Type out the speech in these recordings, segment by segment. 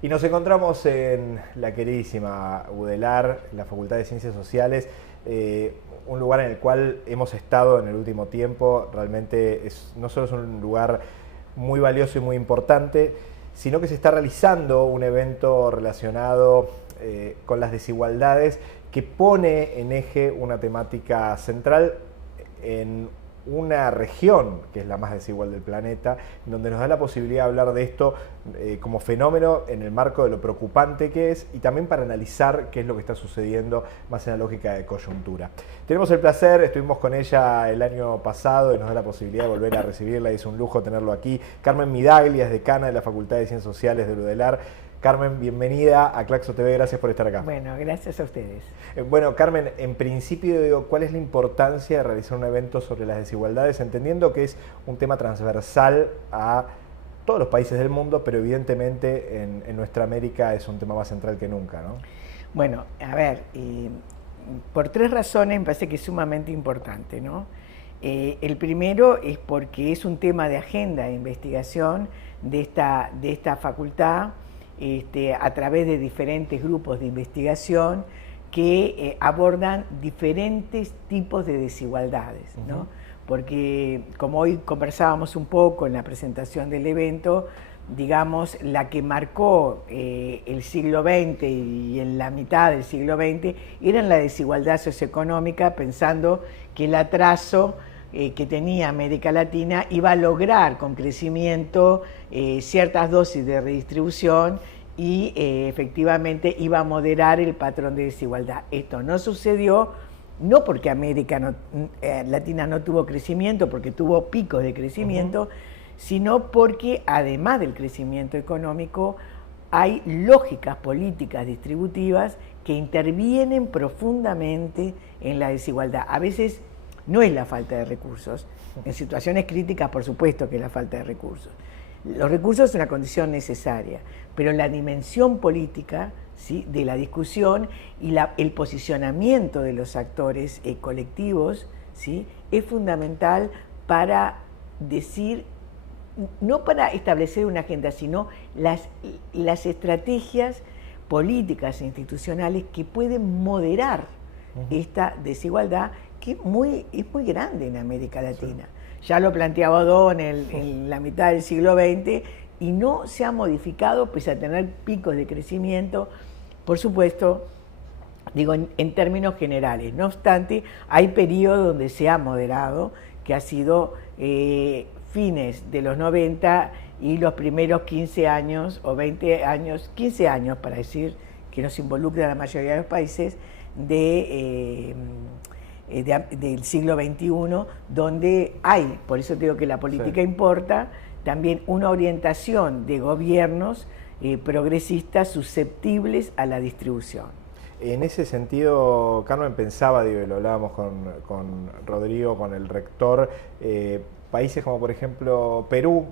Y nos encontramos en la queridísima UDELAR, la Facultad de Ciencias Sociales, un lugar en el cual hemos estado en el último tiempo. Realmente no solo es un lugar muy valioso y muy importante, sino que se está realizando un evento relacionado con las desigualdades que pone en eje una temática central en una región que es la más desigual del planeta, donde nos da la posibilidad de hablar de esto como fenómeno en el marco de lo preocupante que es y también para analizar qué es lo que está sucediendo más en la lógica de coyuntura. Tenemos el placer, estuvimos con ella el año pasado y nos da la posibilidad de volver a recibirla y es un lujo tenerlo aquí. Carmen Midaglia es decana de la Facultad de Ciencias Sociales de UDELAR. Carmen, bienvenida a Claxo TV, gracias por estar acá. Bueno, gracias a ustedes. Bueno, Carmen, en principio digo, ¿cuál es la importancia de realizar un evento sobre las desigualdades? Entendiendo que es un tema transversal a todos los países del mundo, pero evidentemente en nuestra América es un tema más central que nunca, ¿no? Bueno, a ver, por tres razones me parece que es sumamente importante, ¿no? El primero es porque es un tema de agenda de investigación de esta facultad, a través de diferentes grupos de investigación que abordan diferentes tipos de desigualdades, ¿no? Porque como hoy conversábamos un poco en la presentación del evento, digamos, la que marcó el siglo XX y en la mitad del siglo XX era la desigualdad socioeconómica, pensando que el atraso que tenía América Latina iba a lograr con crecimiento ciertas dosis de redistribución y efectivamente iba a moderar el patrón de desigualdad. Esto no sucedió, no porque América Latina no tuvo crecimiento, porque tuvo picos de crecimiento, sino porque además del crecimiento económico hay lógicas políticas distributivas que intervienen profundamente en la desigualdad. A veces no es la falta de recursos. En situaciones críticas, por supuesto que es la falta de recursos. Los recursos son una condición necesaria, pero la dimensión política, ¿sí?, de la discusión y el posicionamiento de los actores colectivos, ¿sí?, es fundamental para decir, no para establecer una agenda, sino las estrategias políticas e institucionales que pueden moderar esta desigualdad que es muy grande en América Latina. Sí. Ya lo planteaba Odón en la mitad del siglo XX y no se ha modificado pese a tener picos de crecimiento, por supuesto, digo en términos generales. No obstante, hay periodos donde se ha moderado, que ha sido fines de los 90 y los primeros 15 años o 20 años, 15 años para decir que nos involucra a la mayoría de los países del siglo XXI, donde hay, por eso digo que la política importa, también una orientación de gobiernos progresistas susceptibles a la distribución. En ese sentido, Carmen, pensaba, digo, y lo hablábamos con Rodrigo, con el rector, países como por ejemplo Perú,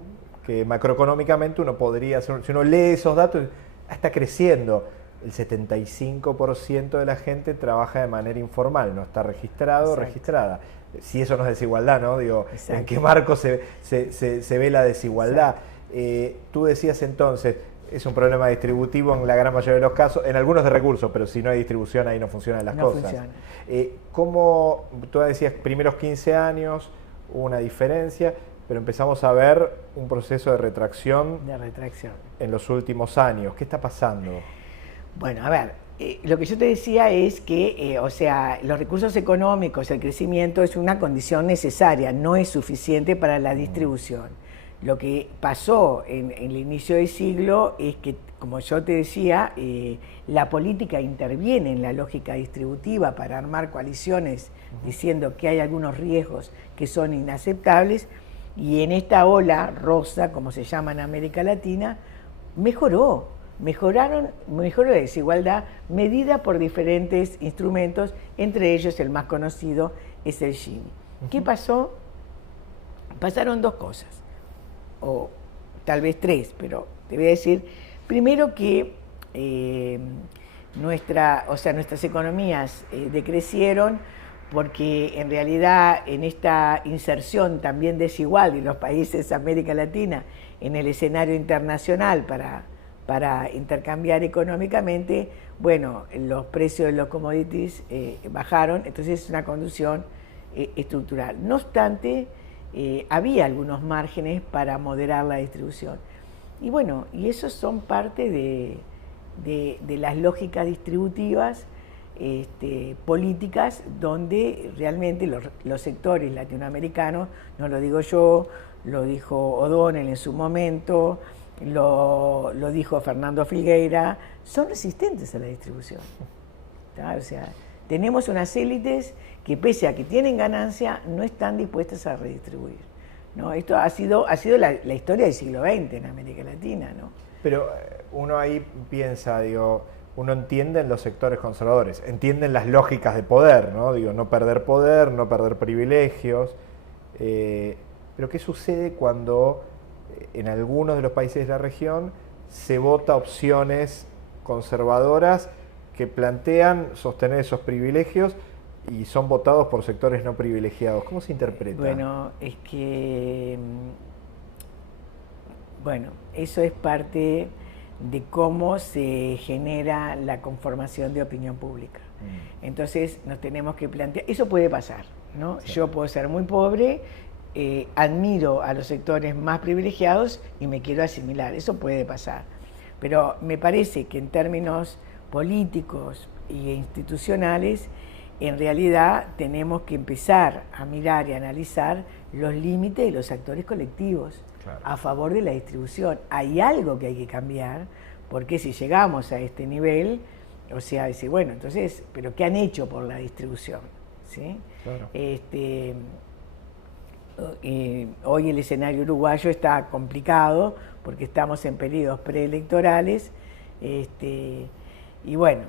que macroeconómicamente uno podría, si uno lee esos datos, está creciendo. El 75% de la gente trabaja de manera informal, no está registrado o registrada. Si eso no es desigualdad, ¿no? Digo, ¿en qué marco se ve la desigualdad? Tú decías entonces, es un problema distributivo en la gran mayoría de los casos, en algunos de recursos, pero si no hay distribución ahí no funcionan las cosas. Funciona. ¿Cómo, tú decías, primeros 15 años hubo una diferencia, pero empezamos a ver un proceso de retracción en los últimos años? ¿Qué está pasando? Bueno, a ver, lo que yo te decía es que, los recursos económicos, el crecimiento es una condición necesaria, no es suficiente para la distribución. Lo que pasó en el inicio del siglo es que, como yo te decía, la política interviene en la lógica distributiva para armar coaliciones diciendo que hay algunos riesgos que son inaceptables, y en esta ola rosa, como se llama en América Latina, mejoró la desigualdad medida por diferentes instrumentos, entre ellos el más conocido es el Gini. ¿Qué pasó? Pasaron dos cosas, o tal vez tres, pero te voy a decir, primero que nuestras economías decrecieron porque en realidad en esta inserción también desigual de los países de América Latina en el escenario internacional para para intercambiar económicamente, bueno, los precios de los commodities bajaron, entonces es una conducción estructural. No obstante, había algunos márgenes para moderar la distribución. Y bueno, y esos son parte de las lógicas distributivas políticas, donde realmente los sectores latinoamericanos, no lo digo yo, lo dijo O'Donnell en su momento, lo dijo Fernando Filgueira, son resistentes a la distribución. ¿Tá? O sea, tenemos unas élites que pese a que tienen ganancia, no están dispuestas a redistribuir, ¿no? Esto ha sido la historia del siglo XX en América Latina, ¿no? Pero uno ahí piensa, digo, uno entiende en los sectores conservadores, entienden las lógicas de poder, ¿no? Digo, no perder poder, no perder privilegios, pero ¿qué sucede cuando en algunos de los países de la región se vota opciones conservadoras que plantean sostener esos privilegios y son votados por sectores no privilegiados? ¿Cómo se interpreta? Bueno, es que, bueno, eso es parte de cómo se genera la conformación de opinión pública. Entonces nos tenemos que plantear, eso puede pasar, ¿no? Sí. Yo puedo ser muy pobre, admiro a los sectores más privilegiados y me quiero asimilar, eso puede pasar. Pero me parece que en términos políticos e institucionales, en realidad tenemos que empezar a mirar y analizar los límites de los actores colectivos, claro, a favor de la distribución. Hay algo que hay que cambiar, porque si llegamos a este nivel, o sea, decir, bueno, entonces, ¿pero qué han hecho por la distribución? ¿Sí? Claro. Hoy el escenario uruguayo está complicado, porque estamos en periodos preelectorales, y bueno,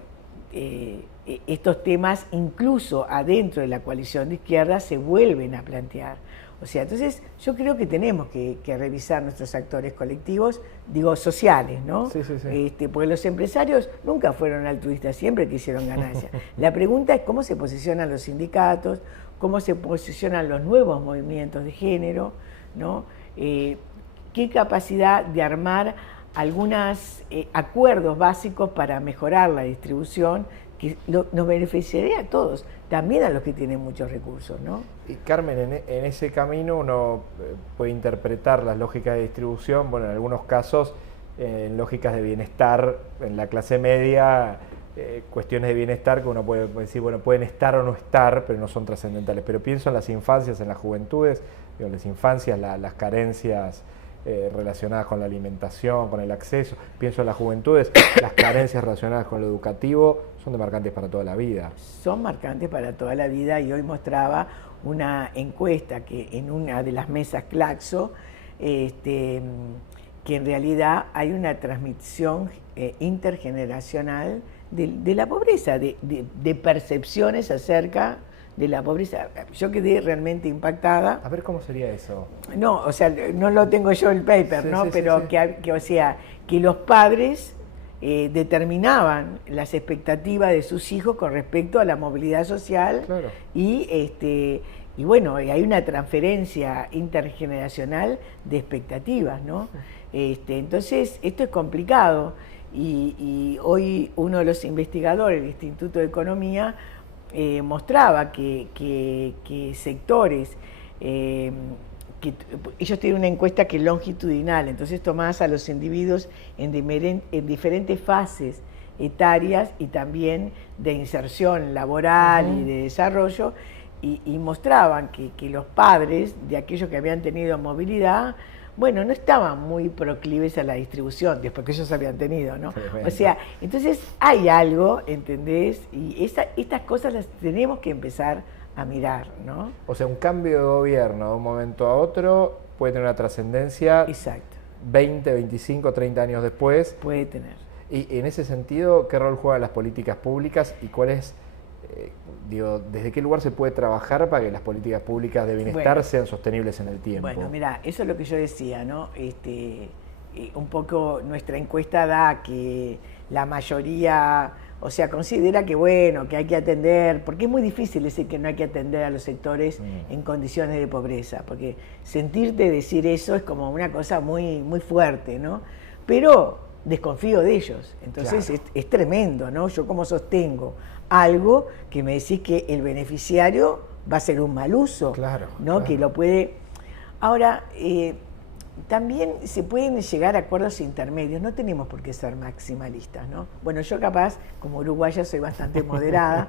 estos temas incluso adentro de la coalición de izquierda se vuelven a plantear. O sea, entonces yo creo que tenemos que revisar nuestros actores colectivos, digo sociales, ¿no? Sí, sí, sí. Porque los empresarios nunca fueron altruistas, siempre quisieron ganancias. La pregunta es cómo se posicionan los sindicatos, cómo se posicionan los nuevos movimientos de género, ¿no? Qué capacidad de armar algunos acuerdos básicos para mejorar la distribución que nos beneficiaría a todos, también a los que tienen muchos recursos, ¿no? Y Carmen, en ese camino uno puede interpretar las lógicas de distribución, bueno, en algunos casos, en lógicas de bienestar en la clase media, cuestiones de bienestar que uno puede decir, bueno, pueden estar o no estar, pero no son trascendentales. Pero pienso en las infancias, en las juventudes, digo, en las infancias, las carencias relacionadas con la alimentación, con el acceso, pienso en las juventudes, las carencias relacionadas con lo educativo, son demarcantes para toda la vida. Son marcantes para toda la vida, y hoy mostraba una encuesta que en una de las mesas Claxo, que en realidad hay una transmisión intergeneracional de la pobreza, de percepciones acerca de la pobreza. Yo quedé realmente impactada. A ver cómo sería eso. No, o sea, no lo tengo yo el paper, sí, ¿no? Sí, pero sí, sí. O sea, que los padres determinaban las expectativas de sus hijos con respecto a la movilidad social, claro, y bueno, hay una transferencia intergeneracional de expectativas, ¿no? Entonces, esto es complicado, y hoy uno de los investigadores del Instituto de Economía mostraba que sectores, que ellos tienen una encuesta que es longitudinal, entonces tomás a los individuos en diferentes fases etarias y también de inserción laboral y de desarrollo, y mostraban que los padres de aquellos que habían tenido movilidad, bueno, no estaban muy proclives a la distribución, después que ellos habían tenido, ¿no? O sea, entonces hay algo, ¿entendés? Y estas cosas las tenemos que empezar a mirar, ¿no? O sea, un cambio de gobierno de un momento a otro puede tener una trascendencia. Exacto. 20, 25, 30 años después. Puede tener. Y en ese sentido, ¿qué rol juegan las políticas públicas y cuál es, desde qué lugar se puede trabajar para que las políticas públicas de bienestar sean sostenibles en el tiempo? Bueno, mira, eso es lo que yo decía, ¿no? Un poco nuestra encuesta da que la mayoría, o sea, considera que bueno, que hay que atender, porque es muy difícil decir que no hay que atender a los sectores en condiciones de pobreza, porque sentirte decir eso es como una cosa muy, muy fuerte, ¿no? Pero desconfío de ellos. Entonces Claro. es tremendo, ¿no? Yo como sostengo algo que me decís que el beneficiario va a ser un mal uso, Claro, ¿no? claro. Que lo puede... Ahora, también se pueden llegar a acuerdos intermedios, no tenemos por qué ser maximalistas, ¿no? Bueno, yo capaz, como uruguaya, soy bastante moderada,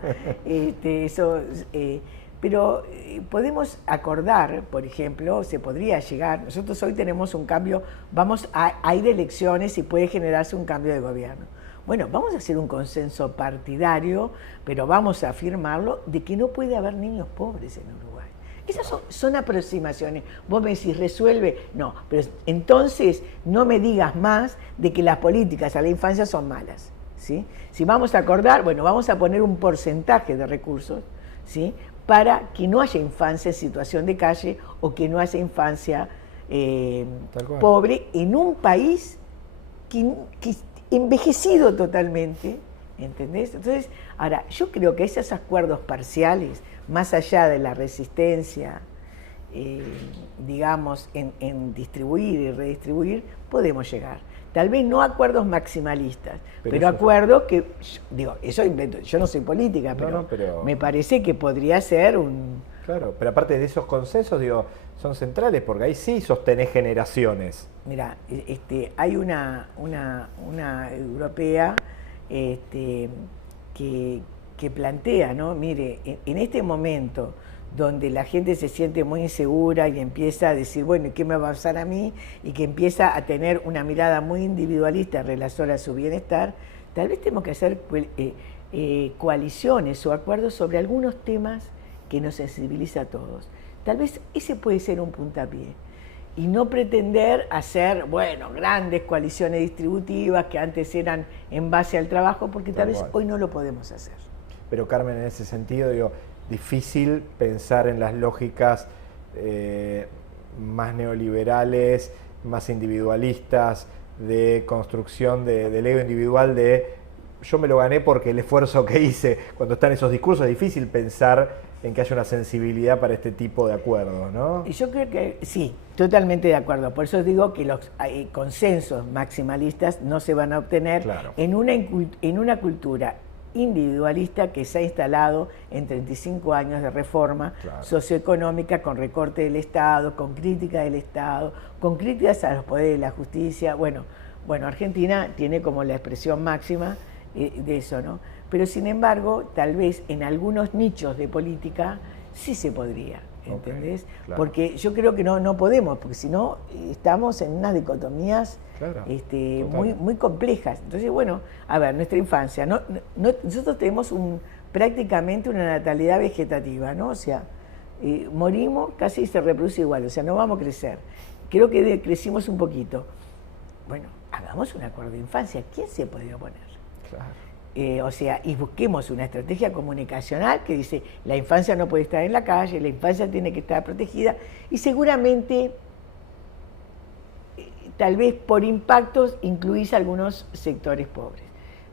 pero podemos acordar, por ejemplo, se podría llegar, nosotros hoy tenemos un cambio, vamos a ir a elecciones y puede generarse un cambio de gobierno. Bueno, vamos a hacer un consenso partidario, pero vamos a afirmarlo, de que no puede haber niños pobres en Uruguay. Esas son aproximaciones. Vos me decís, resuelve. No, pero entonces no me digas más de que las políticas a la infancia son malas, ¿sí? Si vamos a acordar, bueno, vamos a poner un porcentaje de recursos, ¿sí? Para que no haya infancia en situación de calle o que no haya infancia pobre en un país que envejecido totalmente, ¿entendés? Entonces, ahora, yo creo que esos acuerdos parciales, más allá de la resistencia, digamos, en distribuir y redistribuir, podemos llegar. Tal vez no acuerdos maximalistas, pero acuerdos que, digo, eso invento, yo no soy política, pero me parece que podría ser un... Claro, pero aparte de esos consensos, digo, son centrales, porque ahí sí sostenés generaciones. Mira, hay una europea que plantea, ¿no? Mire, en este momento donde la gente se siente muy insegura y empieza a decir, bueno, ¿qué me va a pasar a mí? Y que empieza a tener una mirada muy individualista en relación a su bienestar, tal vez tenemos que hacer coaliciones o acuerdos sobre algunos temas que nos sensibiliza a todos. Tal vez ese puede ser un puntapié. Y no pretender hacer, bueno, grandes coaliciones distributivas que antes eran en base al trabajo, porque tal vez hoy no lo podemos hacer. Pero Carmen, en ese sentido, digo, difícil pensar en las lógicas más neoliberales, más individualistas, de construcción del ego individual, de yo me lo gané porque el esfuerzo que hice. Cuando están esos discursos es difícil pensar en que haya una sensibilidad para este tipo de acuerdos, ¿no? Y yo creo que sí, totalmente de acuerdo. Por eso digo que los consensos maximalistas no se van a obtener en una cultura individualista que se ha instalado en 35 años de reforma socioeconómica, con recorte del Estado, con crítica del Estado, con críticas a los poderes de la justicia. Bueno, Argentina tiene como la expresión máxima de eso, ¿no? Pero sin embargo, tal vez en algunos nichos de política sí se podría, ¿entendés? Porque yo creo que no podemos, porque si no estamos en unas dicotomías muy complejas. Entonces, bueno, a ver, nuestra infancia, nosotros tenemos prácticamente una natalidad vegetativa, ¿no? O sea, morimos, casi se reproduce igual, o sea, no vamos a crecer. Creo que crecimos un poquito. Bueno, hagamos un acuerdo de infancia. ¿Quién se podría oponer? O sea, y busquemos una estrategia comunicacional que dice, la infancia no puede estar en la calle, la infancia tiene que estar protegida, y seguramente, tal vez por impactos, incluís algunos sectores pobres.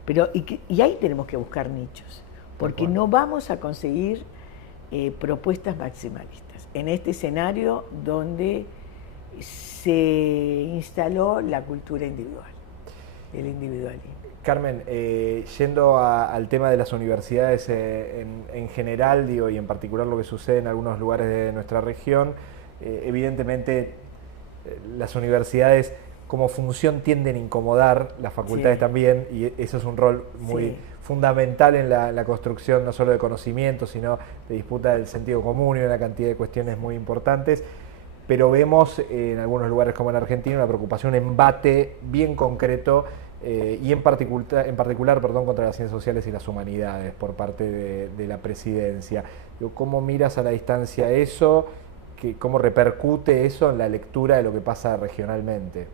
Pero, y ahí tenemos que buscar nichos, porque no vamos a conseguir propuestas maximalistas en este escenario donde se instaló la cultura individual, el individualismo. Carmen, yendo al tema de las universidades en general, digo, y en particular lo que sucede en algunos lugares de nuestra región, evidentemente las universidades como función tienden a incomodar, las facultades también, y eso es un rol muy fundamental en la construcción no solo de conocimiento, sino de disputa del sentido común y una cantidad de cuestiones muy importantes. Pero vemos en algunos lugares como en Argentina una preocupación, un embate bien concreto y en particular contra las ciencias sociales y las humanidades por parte de la presidencia. ¿Cómo miras a la distancia eso? ¿Cómo repercute eso en la lectura de lo que pasa regionalmente?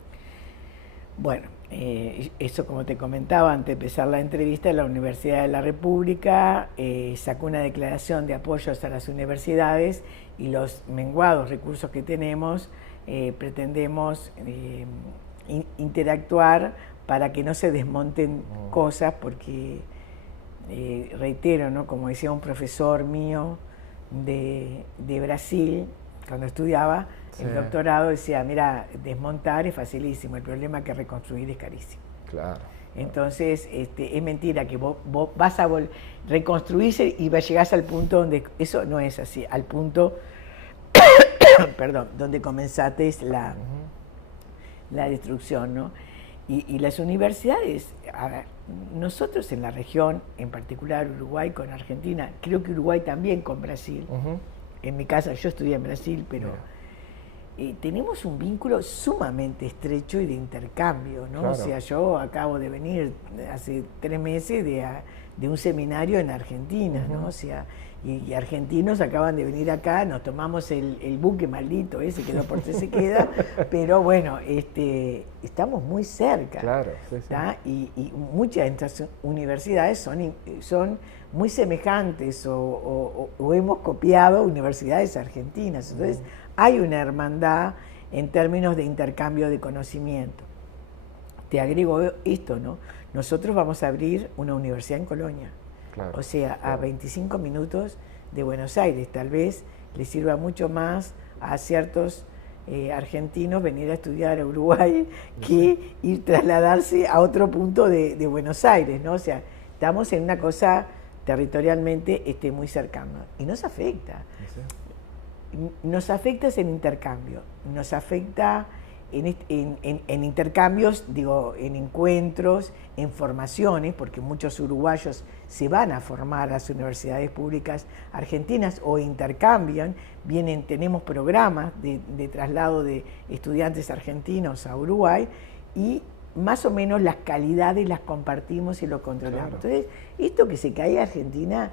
Bueno, eso, como te comentaba antes de empezar la entrevista, la Universidad de la República sacó una declaración de apoyos a las universidades, y los menguados recursos que tenemos pretendemos interactuar para que no se desmonten cosas, porque reitero, ¿no? Como decía un profesor mío de Brasil, cuando estudiaba el doctorado, decía, mira, desmontar es facilísimo, el problema es que reconstruir es carísimo. Claro. Entonces, es mentira que vos vas a reconstruirse y llegás al punto donde, eso no es así, al punto, perdón, donde comenzaste la destrucción, ¿no? Y las universidades, a ver, nosotros en la región, en particular Uruguay con Argentina, creo que Uruguay también con Brasil, en mi casa yo estudié en Brasil, pero tenemos un vínculo sumamente estrecho y de intercambio, ¿no? Claro. O sea, yo acabo de venir hace 3 meses de un seminario en Argentina, ¿no? O sea, y argentinos acaban de venir acá, nos tomamos el buque maldito, ese quedó por se queda, pero bueno, estamos muy cerca. Claro, sí, sí. Y muchas de estas universidades son muy semejantes o hemos copiado universidades argentinas. Entonces, hay una hermandad en términos de intercambio de conocimiento. Te agrego esto, ¿no? Nosotros vamos a abrir una universidad en Colonia. Claro, o sea, a 25 minutos de Buenos Aires. Tal vez les sirva mucho más a ciertos argentinos venir a estudiar a Uruguay que ir trasladarse a otro punto de Buenos Aires, ¿no? O sea, estamos en una cosa territorialmente muy cercana y nos afecta. Nos afecta en intercambio, nos afecta en intercambios, digo, en encuentros, en formaciones, porque muchos uruguayos se van a formar a las universidades públicas argentinas o intercambian, tenemos programas de traslado de estudiantes argentinos a Uruguay y más o menos las calidades las compartimos y lo controlamos. Claro. Entonces, esto que se cae a Argentina,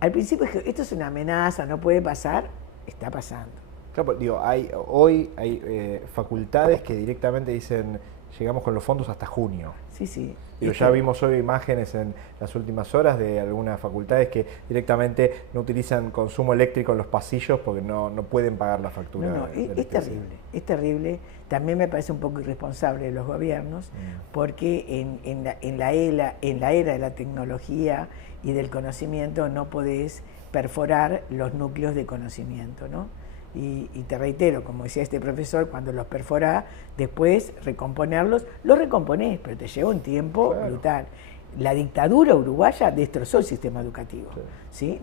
al principio es que esto es una amenaza, no puede pasar, está pasando. Claro, digo, hoy hay facultades que directamente dicen llegamos con los fondos hasta junio. Sí, sí. Digo, ya vimos hoy imágenes en las últimas horas de algunas facultades que directamente no utilizan consumo eléctrico en los pasillos porque no pueden pagar la factura. No, es terrible, es terrible. También me parece un poco irresponsable de los gobiernos porque en la era de la tecnología y del conocimiento no podés perforar los núcleos de conocimiento, ¿no? Y te reitero, como decía este profesor, cuando los perforás, después recomponerlos, los recomponés, pero te lleva un tiempo brutal. La dictadura uruguaya destrozó el sistema educativo, ¿sí?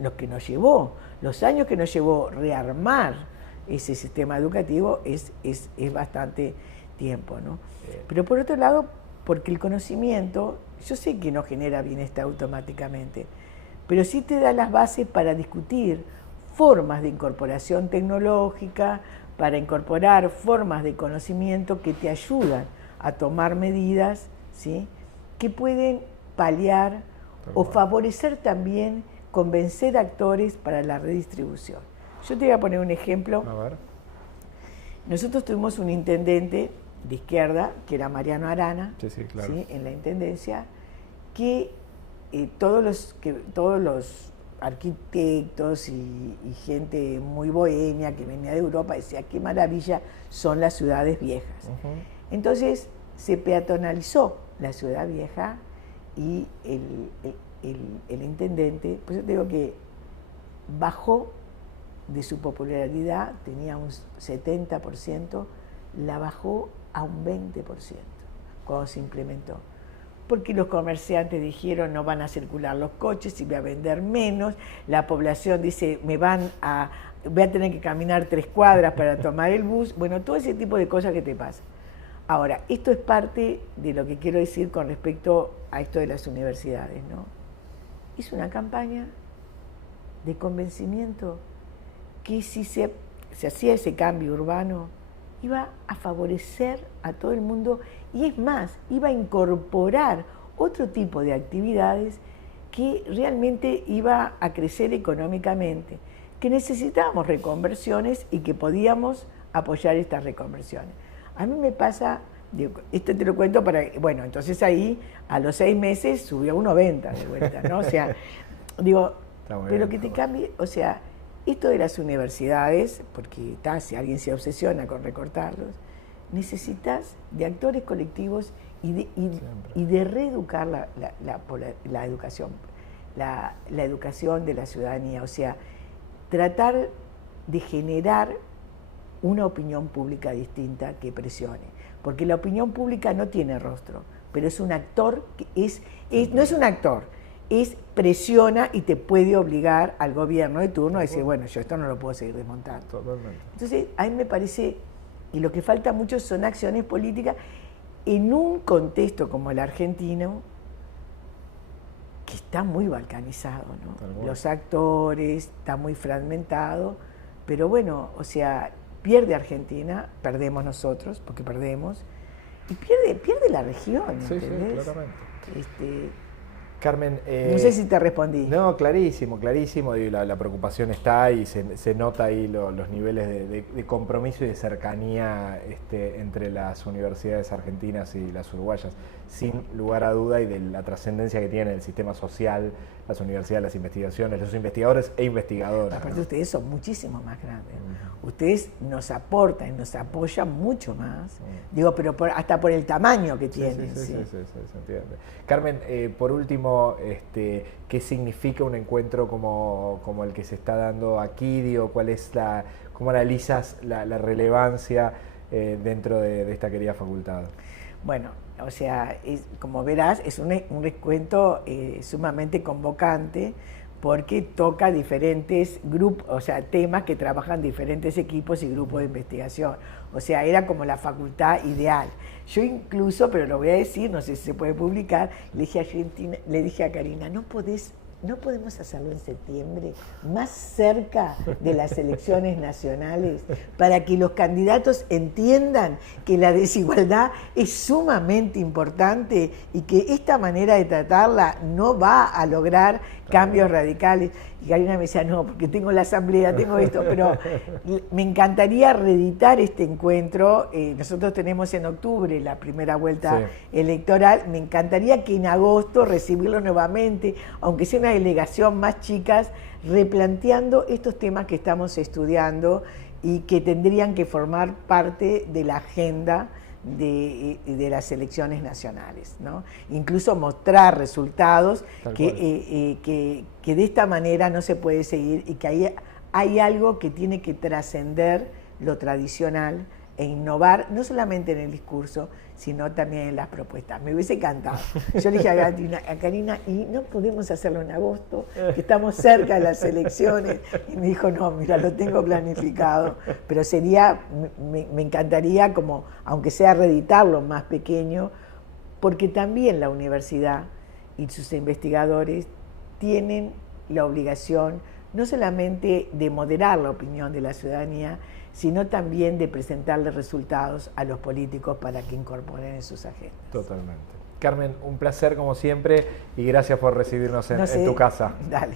Los años que nos llevó rearmar ese sistema educativo es bastante tiempo, ¿no? Pero por otro lado, porque el conocimiento, yo sé que no genera bienestar automáticamente, pero sí te da las bases para discutir formas de incorporación tecnológica, para incorporar formas de conocimiento que te ayudan a tomar medidas, ¿sí?, que pueden paliar o favorecer también, convencer actores para la redistribución. Yo te voy a poner un ejemplo. A ver. Nosotros tuvimos un intendente de izquierda, que era Mariano Arana, sí, claro. ¿sí?, en la intendencia, que todos los arquitectos y gente muy bohemia que venía de Europa decía qué maravilla son las ciudades viejas. Entonces se peatonalizó la ciudad vieja y el intendente, pues yo te digo que bajó de su popularidad, tenía un 70%, la bajó a un 20% cuando se implementó. Porque los comerciantes dijeron no van a circular los coches y voy a vender menos, la población dice voy a tener que caminar 3 cuadras para tomar el bus, bueno, todo ese tipo de cosas que te pasan. Ahora, esto es parte de lo que quiero decir con respecto a esto de las universidades, ¿no? Es una campaña de convencimiento que si se hacía ese cambio urbano, iba a favorecer a todo el mundo y es más, iba a incorporar otro tipo de actividades que realmente iba a crecer económicamente, que necesitábamos reconversiones y que podíamos apoyar estas reconversiones. A mí me pasa, digo, esto te lo cuento bueno, entonces ahí a los 6 meses subió a 1,90 de vuelta, ¿no? O sea, digo, pero que te cambie, o sea, esto de las universidades, porque si alguien se obsesiona con recortarlos, necesitas de actores colectivos y de reeducar la educación, la educación de la ciudadanía, o sea, tratar de generar una opinión pública distinta que presione, porque la opinión pública no tiene rostro, pero es un actor que no es un actor, presiona y te puede obligar al gobierno de turno a decir, bueno, yo esto no lo puedo seguir desmontando. Totalmente. Entonces, a mí me parece, y lo que falta mucho son acciones políticas en un contexto como el argentino, que está muy balcanizado, ¿no? Los actores, está muy fragmentado, pero bueno, o sea, pierde Argentina, perdemos nosotros, porque perdemos, y pierde la región, ¿entendés? Sí, claramente. Carmen, no sé si te respondí. No, clarísimo. Y la preocupación está y se nota ahí los niveles de compromiso y de cercanía entre las universidades argentinas y las uruguayas, sin lugar a duda, y de la trascendencia que tiene el sistema social, las universidades, las investigaciones, los investigadores e investigadoras. Aparte, ¿no? Ustedes son muchísimo más grandes. Ustedes nos aportan y nos apoyan mucho más. Digo, pero hasta por el tamaño que tienen. Sí, se entiende. Carmen, por último, ¿qué significa un encuentro como el que se está dando aquí? Digo, ¿cómo analizas la relevancia dentro de esta querida facultad? Bueno, o sea, como verás, es un encuentro sumamente convocante, porque toca diferentes grupos, o sea, temas que trabajan diferentes equipos y grupos de investigación. O sea, era como la facultad ideal. Yo incluso, pero lo voy a decir, no sé si se puede publicar, le dije a Karina, no podemos hacerlo en septiembre, más cerca de las elecciones nacionales, para que los candidatos entiendan que la desigualdad es sumamente importante y que esta manera de tratarla no va a lograr cambios radicales. Y Karina me decía, no, porque tengo la asamblea, tengo esto, pero me encantaría reeditar este encuentro. Nosotros tenemos en octubre la primera vuelta electoral, me encantaría que en agosto recibirlo nuevamente, aunque sea una delegación más chicas, replanteando estos temas que estamos estudiando y que tendrían que formar parte de la agenda de las elecciones nacionales, ¿no? Incluso mostrar resultados que de esta manera no se puede seguir, y que hay algo que tiene que trascender lo tradicional e innovar, no solamente en el discurso, sino también en las propuestas. Me hubiese encantado. Yo le dije a Karina, y no podemos hacerlo en agosto, que estamos cerca de las elecciones. Y me dijo, no, mira, lo tengo planificado, pero me encantaría, como, aunque sea reeditarlo más pequeño, porque también la universidad y sus investigadores tienen la obligación no solamente de moderar la opinión de la ciudadanía, sino también de presentarle resultados a los políticos para que incorporen en sus agendas. Totalmente. Carmen, un placer como siempre y gracias por recibirnos en tu casa. Dale.